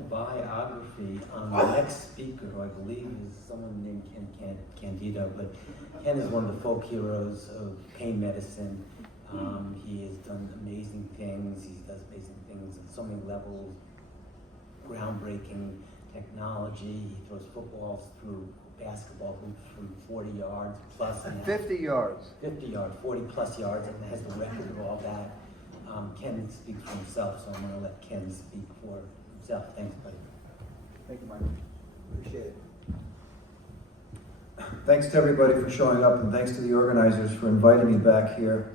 biography on the next speaker, who I believe is someone named Ken Candido, but Ken is one of the folk heroes of pain medicine. He has done amazing things. He does amazing things on so many levels, groundbreaking technology. He throws footballs through basketball hoops from 40 yards plus. 50 yards. 50 yards, 40 plus yards, and has the record of all that. Ken speaks for himself, so I'm going to let Ken speak for himself. Thanks, buddy. Thank you, Mike. Appreciate it. Thanks to everybody for showing up, and thanks to the organizers for inviting me back here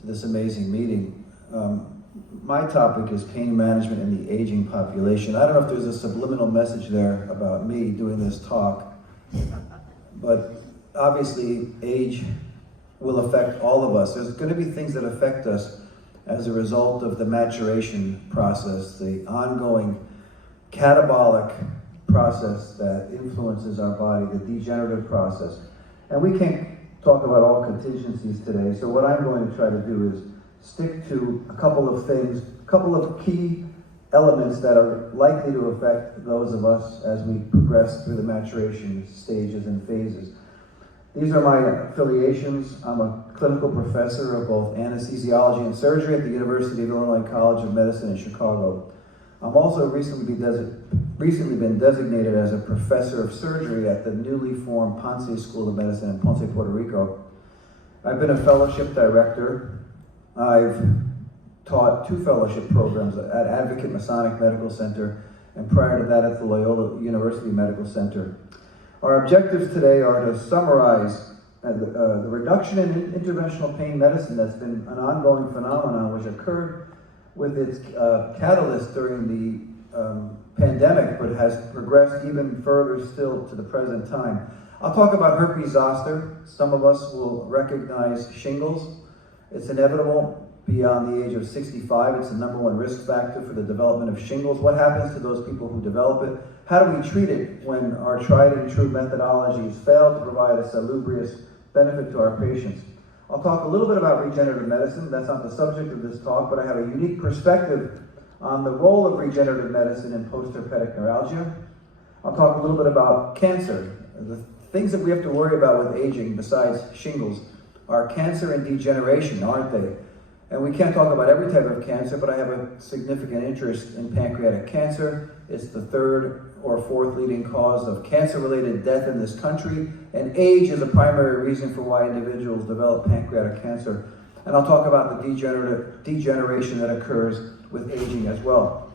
to this amazing meeting. My topic is pain management in the aging population. I don't know if there's a subliminal message there about me doing this talk, but obviously age will affect all of us. There's going to be things that affect us as a result of the maturation process, the ongoing catabolic process that influences our body, the degenerative process. And we can't talk about all contingencies today, so what I'm going to try to do is stick to a couple of things, a couple of key elements that are likely to affect those of us as we progress through the maturation stages and phases. These are my affiliations. I'm a clinical professor of both anesthesiology and surgery at the University of Illinois College of Medicine in Chicago. I'm also recently been designated as a professor of surgery at the newly formed Ponce School of Medicine in Ponce, Puerto Rico. I've been a fellowship director. I've taught 2 fellowship programs at Advocate Masonic Medical Center, and prior to that at the Loyola University Medical Center. Our objectives today are to summarize the reduction in interventional pain medicine that's been an ongoing phenomenon which occurred with its catalyst during the pandemic, but has progressed even further still to the present time. I'll talk about herpes zoster. Some of us will recognize shingles. It's inevitable beyond the age of 65. It's the #1 risk factor for the development of shingles. What happens to those people who develop it? How do we treat it when our tried and true methodologies fail to provide a salubrious benefit to our patients? I'll talk a little bit about regenerative medicine. That's not the subject of this talk, but I have a unique perspective on the role of regenerative medicine in post-herpetic neuralgia. I'll talk a little bit about cancer. The things that we have to worry about with aging, besides shingles, are cancer and degeneration, aren't they? And we can't talk about every type of cancer, but I have a significant interest in pancreatic cancer. It's the 3rd or 4th leading cause of cancer-related death in this country, and age is a primary reason for why individuals develop pancreatic cancer. And I'll talk about the degeneration that occurs with aging as well.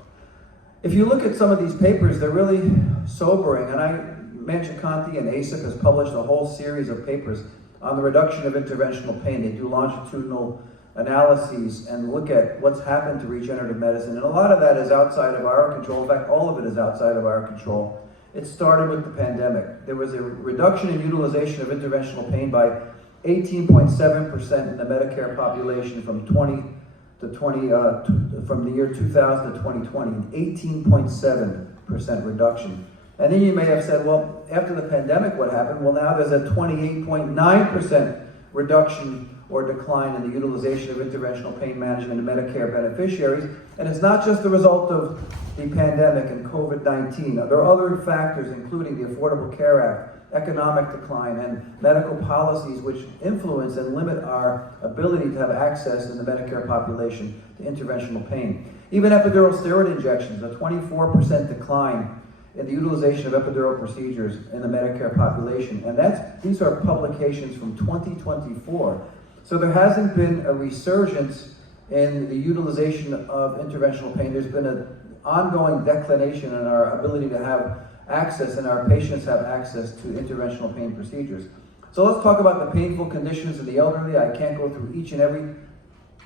If you look at some of these papers, they're really sobering, and Mangiaconti and ASIP has published a whole series of papers on the reduction of interventional pain. They do longitudinal analyses and look at what's happened to regenerative medicine, and a lot of that is outside of our control. In fact, all of it is outside of our control. It started with the pandemic. There was a reduction in utilization of interventional pain by 18.7% in the Medicare population from the year 2000 to 2020, an 18.7% reduction. And then you may have said, well, after the pandemic, what happened? Well, now there's a 28.9% reduction or decline in the utilization of interventional pain management in Medicare beneficiaries. And it's not just the result of the pandemic and COVID-19. There are other factors, including the Affordable Care Act, economic decline, and medical policies which influence and limit our ability to have access in the Medicare population to interventional pain. Even epidural steroid injections, a 24% decline in the utilization of epidural procedures in the Medicare population. And these are publications from 2024. So there hasn't been a resurgence in the utilization of interventional pain. There's been an ongoing declination in our ability to have access, and our patients have access to interventional pain procedures. So let's talk about the painful conditions of the elderly. I can't go through each and every.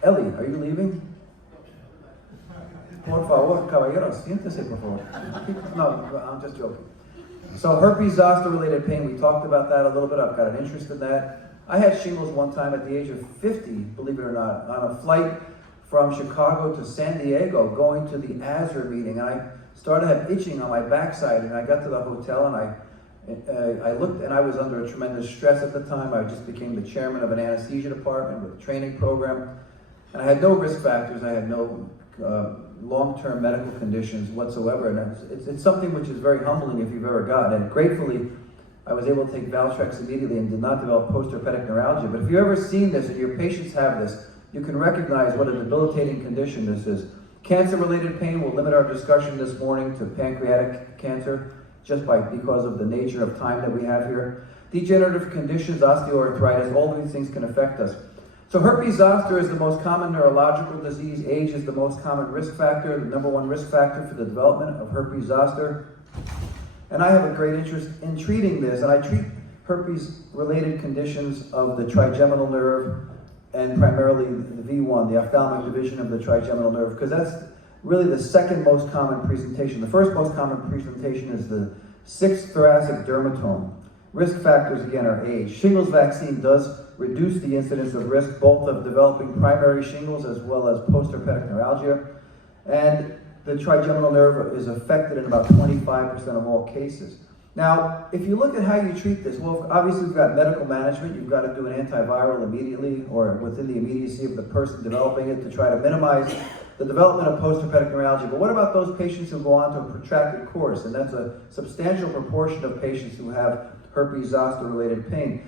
Ellie, are you leaving? Por favor, caballeros, siéntese, por favor. No, I'm just joking. So herpes zoster related pain, we talked about that a little bit. I've got an interest in that. I had shingles one time at the age of 50, believe it or not, on a flight from Chicago to San Diego, going to the ASRA meeting. I started to have itching on my backside, and I got to the hotel, and I looked, and I was under a tremendous stress at the time. I just became the chairman of an anesthesia department with a training program, and I had no risk factors. I had no long-term medical conditions whatsoever. And it's something which is very humbling if you've ever got it. And gratefully, I was able to take Valtrex immediately and did not develop post-herpetic neuralgia. But if you've ever seen this and your patients have this, you can recognize what a debilitating condition this is. Cancer-related pain will limit our discussion this morning to pancreatic cancer, just because of the nature of time that we have here. Degenerative conditions, osteoarthritis, all of these things can affect us. So herpes zoster is the most common neurological disease. Age is the most common risk factor, the number one risk factor for the development of herpes zoster. And I have a great interest in treating this, and I treat herpes-related conditions of the trigeminal nerve and primarily the V1, the ophthalmic division of the trigeminal nerve, because that's really the second most common presentation. The first most common presentation is the 6th thoracic dermatome. Risk factors, again, are age. Shingles vaccine does reduce the incidence of risk, both of developing primary shingles as well as post-herpetic neuralgia. And the trigeminal nerve is affected in about 25% of all cases. Now, if you look at how you treat this, well, obviously we've got medical management. You've got to do an antiviral immediately or within the immediacy of the person developing it to try to minimize the development of post-herpetic neuralgia. But what about those patients who go on to a protracted course? And that's a substantial proportion of patients who have herpes zoster-related pain.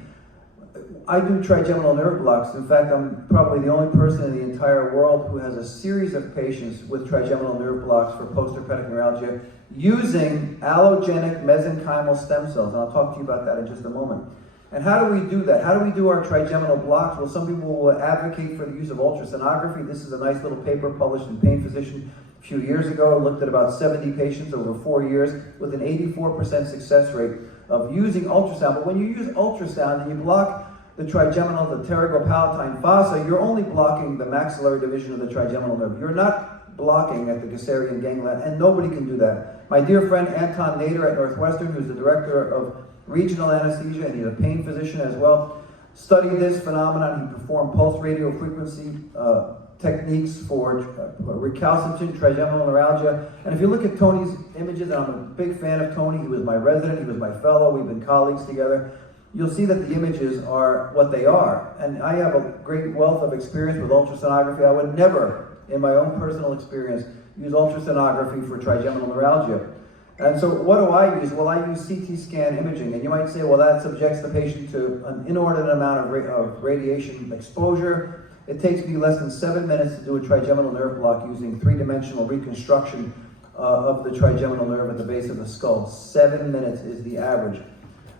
I do trigeminal nerve blocks. In fact, I'm probably the only person in the entire world who has a series of patients with trigeminal nerve blocks for post-herpetic neuralgia using allogenic mesenchymal stem cells. And I'll talk to you about that in just a moment. And how do we do that? How do we do our trigeminal blocks? Well, some people will advocate for the use of ultrasonography. This is a nice little paper published in Pain Physician a few years ago. It looked at about 70 patients over 4 years with an 84% success rate of using ultrasound. But when you use ultrasound and you block the trigeminal, the pterygopalatine fossa, you're only blocking the maxillary division of the trigeminal nerve. You're not blocking at the Gasserian ganglion, and nobody can do that. My dear friend Anton Nader at Northwestern, who's the director of regional anesthesia, and he's a pain physician as well, studied this phenomenon. He performed pulse radio frequency techniques for recalcitrant trigeminal neuralgia. And if you look at Tony's images, and I'm a big fan of Tony, he was my resident, he was my fellow, we've been colleagues together, you'll see that the images are what they are. And I have a great wealth of experience with ultrasonography. I would never, in my own personal experience, use ultrasonography for trigeminal neuralgia. And so what do I use? Well, I use CT scan imaging. And you might say, well, that subjects the patient to an inordinate amount of radiation exposure. It takes me less than 7 minutes to do a trigeminal nerve block using three-dimensional reconstruction of the trigeminal nerve at the base of the skull. 7 minutes is the average.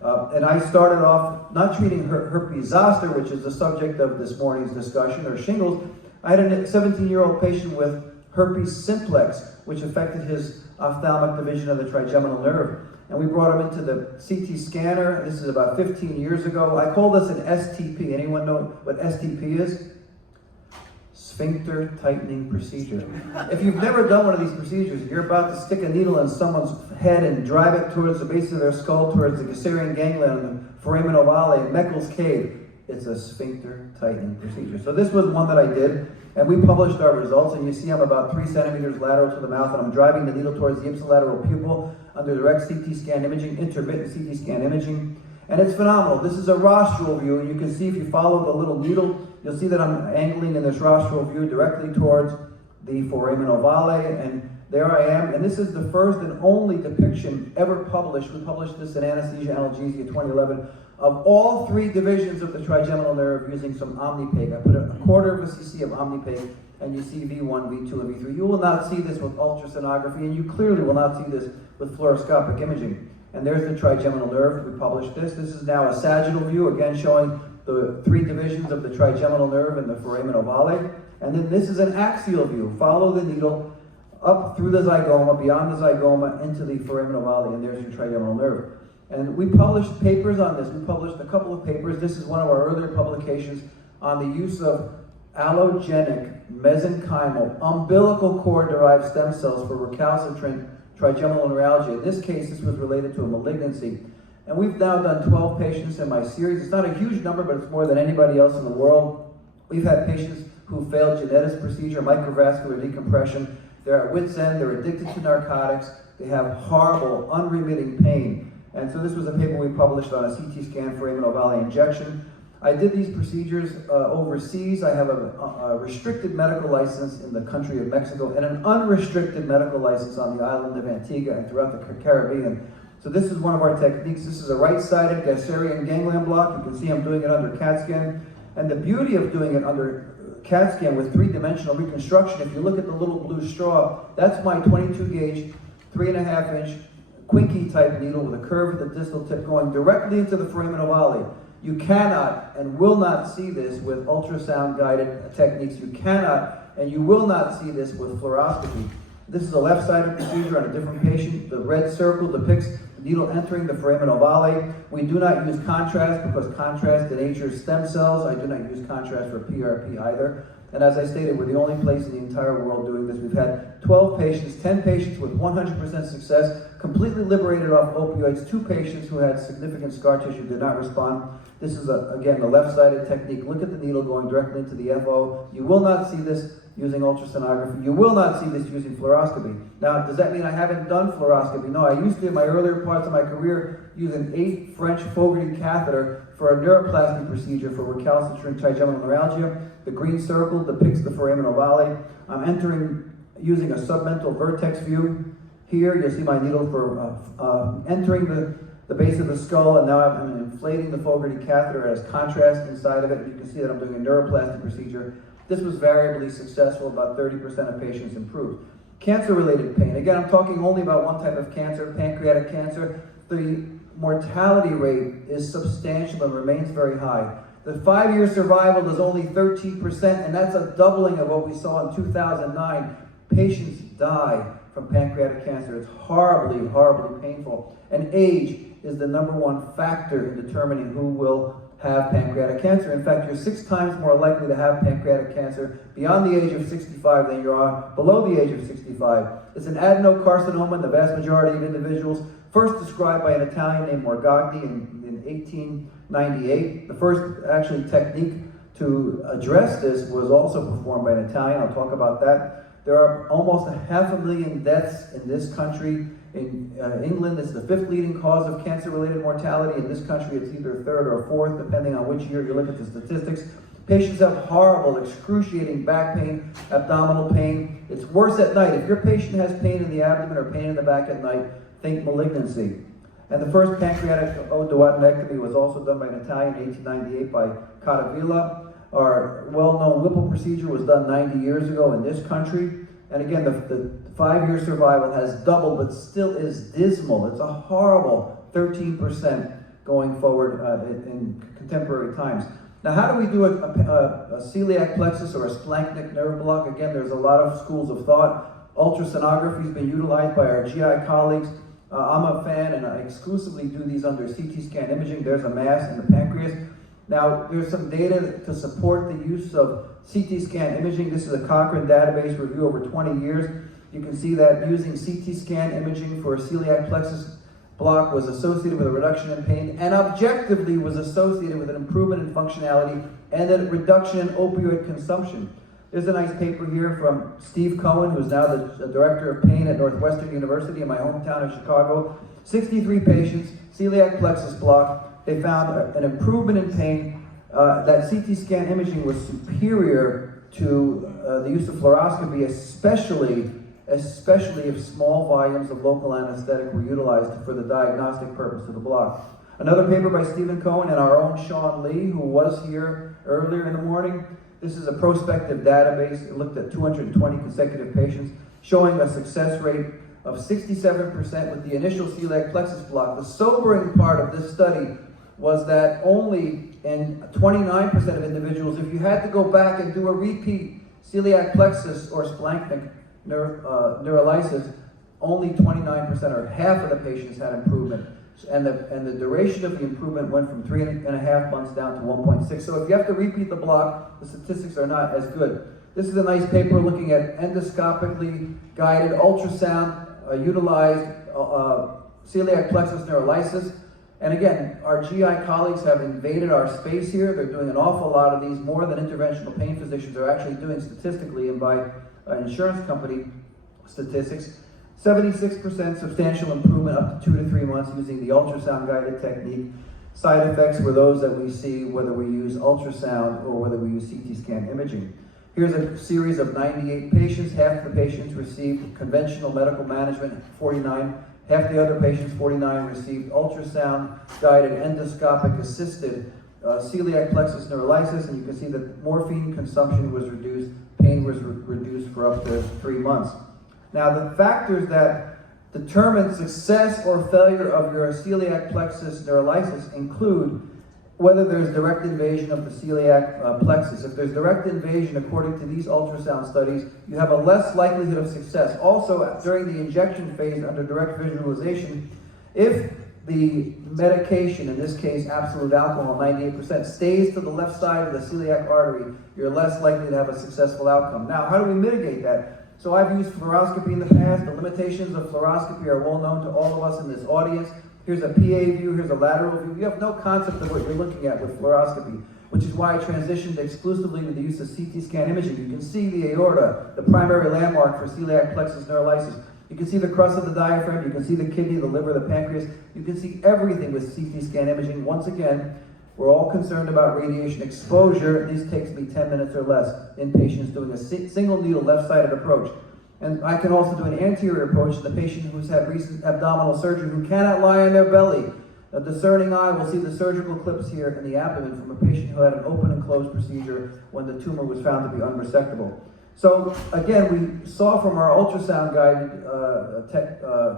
And I started off not treating herpes zoster, which is the subject of this morning's discussion, or shingles. I had a 17-year-old patient with herpes simplex, which affected his ophthalmic division of the trigeminal nerve. And we brought him into the CT scanner. This is about 15 years ago. I call this an STP. Anyone know what STP is? Sphincter tightening procedure. If you've never done one of these procedures, you're about to stick a needle in someone's head and drive it towards the base of their skull, towards the Gasserian ganglion and the foramen ovale and Meckel's cave. It's a sphincter tightening procedure. So this was one that I did, and we published our results, and you see I'm about 3 centimeters lateral to the mouth, and I'm driving the needle towards the ipsilateral pupil under direct CT scan imaging, intermittent CT scan imaging, and it's phenomenal. This is a rostral view, and you can see if you follow the little needle, you'll see that I'm angling in this rostral view directly towards the foramen ovale, and there I am. And this is the first and only depiction ever published. We published this in Anesthesia Analgesia 2011 of all 3 divisions of the trigeminal nerve using some Omnipaque. I put a quarter of a cc of Omnipaque, and you see V1, V2, and V3. You will not see this with ultrasonography, and you clearly will not see this with fluoroscopic imaging. And there's the trigeminal nerve. We published this. This is now a sagittal view, again showing the 3 divisions of the trigeminal nerve and the foramen ovale. And then this is an axial view. Follow the needle up through the zygoma, beyond the zygoma, into the foramen ovale, and there's your trigeminal nerve. And we published papers on this. We published a couple of papers. This is one of our earlier publications on the use of allogenic, mesenchymal, umbilical cord-derived stem cells for recalcitrant trigeminal neuralgia. In this case, this was related to a malignancy. And we've now done 12 patients in my series. It's not a huge number, but it's more than anybody else in the world. We've had patients who failed Genettis procedure, microvascular decompression. They're at wit's end. They're addicted to narcotics. They have horrible, unremitting pain. And so this was a paper we published on a CT scan foramen ovale injection. I did these procedures overseas. I have a restricted medical license in the country of Mexico and an unrestricted medical license on the island of Antigua and throughout the Caribbean. So this is one of our techniques. This is a right-sided Gasserian ganglion block. You can see I'm doing it under CAT scan. And the beauty of doing it under CAT scan with three-dimensional reconstruction, if you look at the little blue straw, that's my 22 gauge, 3.5 inch Quinky type needle with a curve at the distal tip going directly into the foramen ovale. You cannot and will not see this with ultrasound guided techniques. You cannot and you will not see this with fluoroscopy. This is a left-sided procedure on a different patient. The red circle depicts the needle entering the foramen ovale. We do not use contrast because contrast denatures stem cells. I do not use contrast for PRP either. And as I stated, we're the only place in the entire world doing this. We've had 12 patients, 10 patients with 100% success, completely liberated off opioids, 2 patients who had significant scar tissue did not respond. This is, again, the left-sided technique. Look at the needle going directly into the FO. You will not see this using ultrasonography. You will not see this using fluoroscopy. Now, does that mean I haven't done fluoroscopy? No, I used to in my earlier parts of my career use an 8 French Fogarty catheter for a neuroplasty procedure for recalcitrant trigeminal neuralgia. The green circle depicts the foramen ovale. I'm entering using a submental vertex view. Here, you'll see my needle for entering the base of the skull, and now I'm inflating the Fogarty catheter. It has contrast inside of it. You can see that I'm doing a neuroplasty procedure. This was variably successful. About 30% of patients improved. Cancer-related pain. Again, I'm talking only about one type of cancer, pancreatic cancer. The mortality rate is substantial and remains very high. The 5-year survival is only 13%, and that's a doubling of what we saw in 2009. Patients die from pancreatic cancer. It's horribly, horribly painful. And age is the #1 factor in determining who will have pancreatic cancer. In fact, you're 6 times more likely to have pancreatic cancer beyond the age of 65 than you are below the age of 65. It's an adenocarcinoma in the vast majority of individuals, first described by an Italian named Morgagni in 1898. The first actually technique to address this was also performed by an Italian. I'll talk about that. There are almost 500,000 deaths in this country. In England, it's the 5th leading cause of cancer-related mortality. In this country, it's either 3rd or 4th, depending on which year you look at the statistics. Patients have horrible, excruciating back pain, abdominal pain. It's worse at night. If your patient has pain in the abdomen or pain in the back at night, think malignancy. And the first pancreatic duodenectomy was also done by an Italian in 1898 by Cottavilla. Our well-known Whipple procedure was done 90 years ago in this country. And again, the 5-year survival has doubled, but still is dismal. It's a horrible 13% going forward in contemporary times. Now, how do we do a celiac plexus or a splanchnic nerve block? Again, there's a lot of schools of thought. Ultrasonography has been utilized by our GI colleagues. I'm a fan, and I exclusively do these under CT scan imaging. There's a mass in the pancreas. Now, there's some data to support the use of CT scan imaging. This is a Cochrane database review over 20 years. You can see that using CT scan imaging for a celiac plexus block was associated with a reduction in pain and objectively was associated with an improvement in functionality and a reduction in opioid consumption. There's a nice paper here from Steve Cohen, who's now the director of pain at Northwestern University in my hometown of Chicago. 63 patients, celiac plexus block. They found an improvement in pain. That CT scan imaging was superior to the use of fluoroscopy, especially if small volumes of local anesthetic were utilized for the diagnostic purpose of the block. Another paper by Stephen Cohen and our own Sean Lee, who was here earlier in the morning. This is a prospective database. It looked at 220 consecutive patients, showing a success rate of 67% with the initial celiac plexus block. The sobering part of this study was that only in 29% of individuals, if you had to go back and do a repeat celiac plexus or splanchnic neurolysis, only 29% or half of the patients had improvement. And the duration of the improvement went from 3.5 months down to 1.6. So if you have to repeat the block, the statistics are not as good. This is a nice paper looking at endoscopically guided ultrasound utilized celiac plexus neurolysis. And again, our GI colleagues have invaded our space here. They're doing an awful lot of these, more than interventional pain physicians are actually doing statistically and by insurance company statistics. 76% substantial improvement up to 2 to 3 months using the ultrasound guided technique. Side effects were those that we see whether we use ultrasound or whether we use CT scan imaging. Here's a series of 98 patients. Half the patients received conventional medical management, 49. Half the other patients, 49, received ultrasound-guided endoscopic-assisted celiac plexus neurolysis, and you can see that morphine consumption was reduced, pain was reduced for up to 3 months. Now, the factors that determine success or failure of your celiac plexus neurolysis include whether there's direct invasion of the celiac plexus. If there's direct invasion, according to these ultrasound studies, you have a less likelihood of success. Also, during the injection phase under direct visualization, if the medication, in this case absolute alcohol, 98%, stays to the left side of the celiac artery, you're less likely to have a successful outcome. Now, how do we mitigate that? So I've used fluoroscopy in the past. The limitations of fluoroscopy are well known to all of us in this audience. Here's a PA view, here's a lateral view. You have no concept of what you're looking at with fluoroscopy, which is why I transitioned exclusively to the use of CT scan imaging. You can see the aorta, the primary landmark for celiac plexus neurolysis. You can see the crust of the diaphragm, you can see the kidney, the liver, the pancreas. You can see everything with CT scan imaging. Once again, we're all concerned about radiation exposure. This takes me 10 minutes or less in patients doing a single needle left-sided approach. And I can also do an anterior approach to the patient who's had recent abdominal surgery who cannot lie on their belly. A discerning eye will see the surgical clips here in the abdomen from a patient who had an open and closed procedure when the tumor was found to be unresectable. So again, we saw from our ultrasound-guided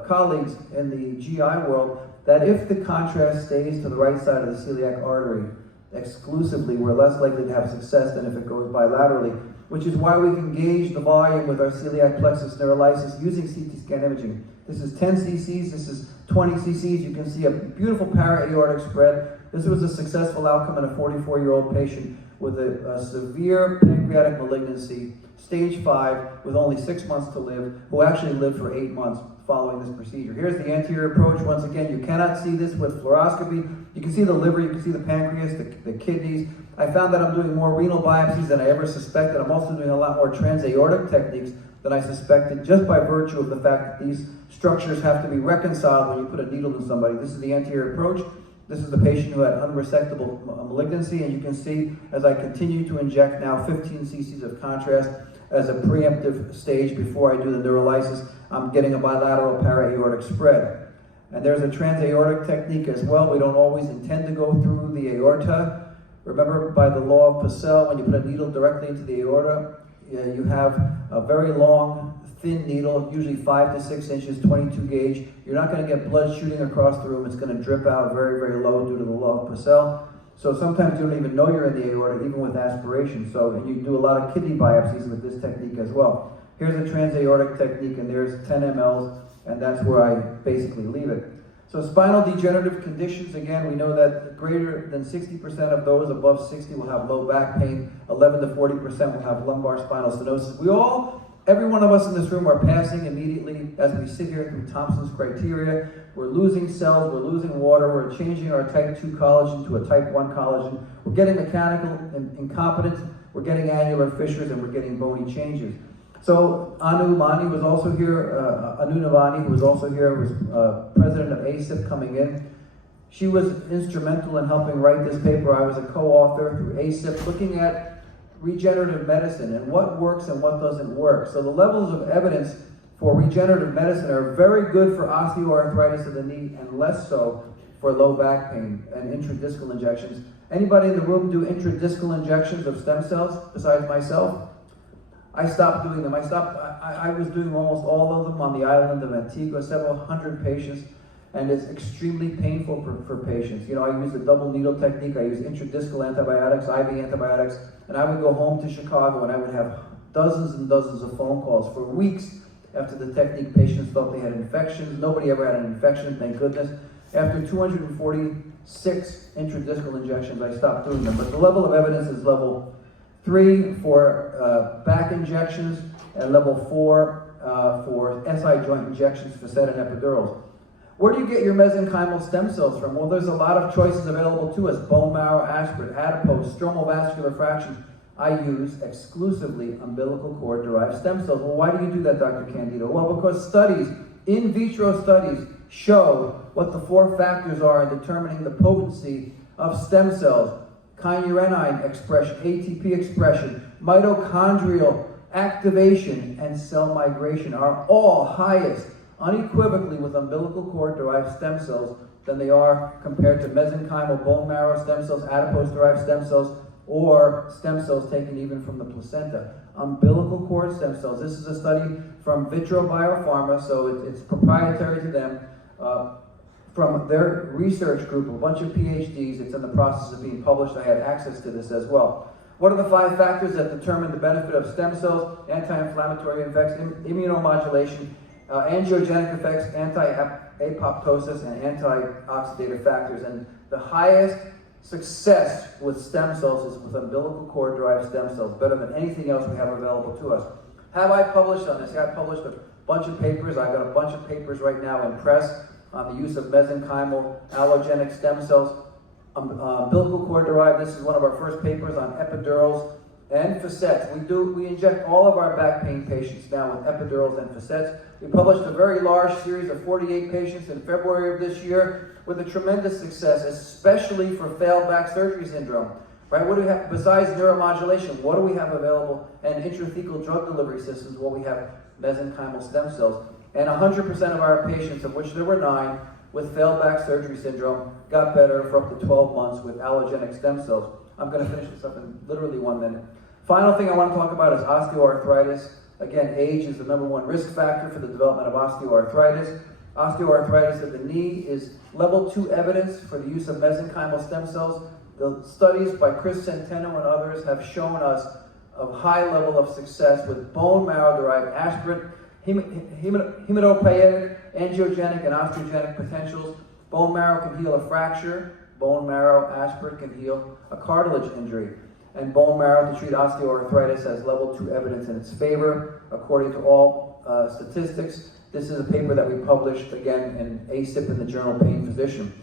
colleagues in the GI world that if the contrast stays to the right side of the celiac artery exclusively, we're less likely to have success than if it goes bilaterally, which is why we can gauge the volume with our celiac plexus neurolysis using CT scan imaging. This is 10 cc's, this is 20 cc's. You can see a beautiful para-aortic spread. This was a successful outcome in a 44-year-old patient with a severe pancreatic malignancy, stage 5, with only 6 months to live, who actually lived for 8 months following this procedure. Here's the anterior approach. Once again, you cannot see this with fluoroscopy. You can see the liver, you can see the pancreas, the kidneys. I found that I'm doing more renal biopsies than I ever suspected. I'm also doing a lot more transaortic techniques than I suspected, just by virtue of the fact that these structures have to be reconciled when you put a needle in somebody. This is the anterior approach. This is the patient who had unresectable malignancy, and you can see as I continue to inject now 15 cc's of contrast as a preemptive stage before I do the neurolysis, I'm getting a bilateral para-aortic spread. And there's a transaortic technique as well. We don't always intend to go through the aorta. Remember, by the law of Purcell, when you put a needle directly into the aorta, you have a very long, thin needle, usually 5 to 6 inches, 22 gauge. You're not going to get blood shooting across the room. It's going to drip out very, very low due to the law of Purcell. So sometimes you don't even know you're in the aorta, even with aspiration. So you do a lot of kidney biopsies with this technique as well. Here's a transaortic technique, and there's 10 mLs, and that's where I basically leave it. So spinal degenerative conditions, again, we know that greater than 60% of those above 60 will have low back pain, 11 to 40% will have lumbar spinal stenosis. Every one of us in this room are passing immediately as we sit here through Thompson's criteria. We're losing cells, we're losing water, we're changing our type 2 collagen to a type 1 collagen. We're getting mechanical incompetence, we're getting annular fissures, and we're getting bony changes. So Anu Navani, who was also here, was president of ACIP coming in. She was instrumental in helping write this paper. I was a co-author through ACIP, looking at regenerative medicine and what works and what doesn't work. So the levels of evidence for regenerative medicine are very good for osteoarthritis of the knee and less so for low back pain and intradiscal injections. Anybody in the room do intradiscal injections of stem cells besides myself? I stopped doing them. I was doing almost all of them on the island of Antigua, several hundred patients, and it's extremely painful for patients. You know, I use the double needle technique, I use intradiscal antibiotics, IV antibiotics, and I would go home to Chicago and I would have dozens and dozens of phone calls for weeks after the technique. Patients thought they had infections. Nobody ever had an infection, thank goodness. After 246 intradiscal injections, I stopped doing them. But the level of evidence is level 3 for back injections and level 4 for SI joint injections, facet and epidurals. Where do you get your mesenchymal stem cells from? Well, there's a lot of choices available to us. Bone marrow aspirate, adipose, stromal vascular fraction. I use exclusively umbilical cord derived stem cells. Well, why do you do that, Dr. Candido? Well, because studies, in vitro studies, show what the 4 factors are in determining the potency of stem cells. Kynurenine expression, ATP expression, mitochondrial activation, and cell migration are all highest unequivocally with umbilical cord-derived stem cells than they are compared to mesenchymal bone marrow stem cells, adipose-derived stem cells, or stem cells taken even from the placenta. Umbilical cord stem cells. This is a study from Vitro Biopharma, so it's proprietary to them. From their research group, a bunch of PhDs. It's in the process of being published. I had access to this as well. What are the 5 factors that determine the benefit of stem cells? Anti-inflammatory effects, immunomodulation, angiogenic effects, anti-apoptosis, and antioxidative factors. And the highest success with stem cells is with umbilical cord-derived stem cells, better than anything else we have available to us. Have I published on this? Yeah, I published a bunch of papers. I've got a bunch of papers right now in press on the use of mesenchymal allogenic stem cells. Umbilical cord derived, this is one of our first papers on epidurals and facets. We inject all of our back pain patients now with epidurals and facets. We published a very large series of 48 patients in February of this year with a tremendous success, especially for failed back surgery syndrome. Right? What do we have besides neuromodulation? What do we have available? And intrathecal drug delivery systems. Well, we have mesenchymal stem cells. And 100% of our patients, of which there were 9, with failed back surgery syndrome, got better for up to 12 months with allogenic stem cells. I'm going to finish this up in literally 1 minute. Final thing I want to talk about is osteoarthritis. Again, age is the #1 risk factor for the development of osteoarthritis. Osteoarthritis of the knee is level 2 evidence for the use of mesenchymal stem cells. The studies by Chris Centeno and others have shown us a high level of success with bone marrow-derived aspirin, hematopoietic, angiogenic, and osteogenic potentials. Bone marrow can heal a fracture. Bone marrow aspirin can heal a cartilage injury. And bone marrow to treat osteoarthritis has level 2 evidence in its favor, according to all statistics. This is a paper that we published, again, in ASIP in the journal Pain Physician.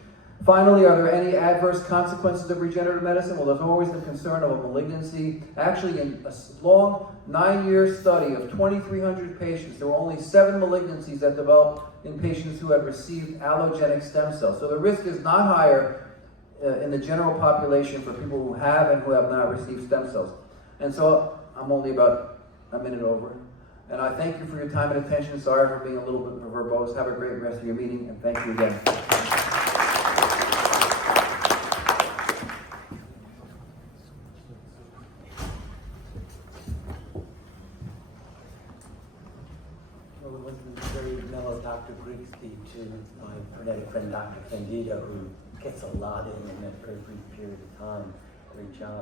Finally, are there any adverse consequences of regenerative medicine? Well, there's always the concern of a malignancy. Actually, in a long 9-year study of 2,300 patients, there were only 7 malignancies that developed in patients who had received allogenic stem cells. So the risk is not higher in the general population for people who have and who have not received stem cells. And so I'm only about a minute over. And I thank you for your time and attention. Sorry for being a little bit verbose. Have a great rest of your meeting, and thank you again. Well, it was a very mellow Dr. Grigsby to my frenetic friend Dr. Candido, who gets a lot in that very brief period of time. Great job.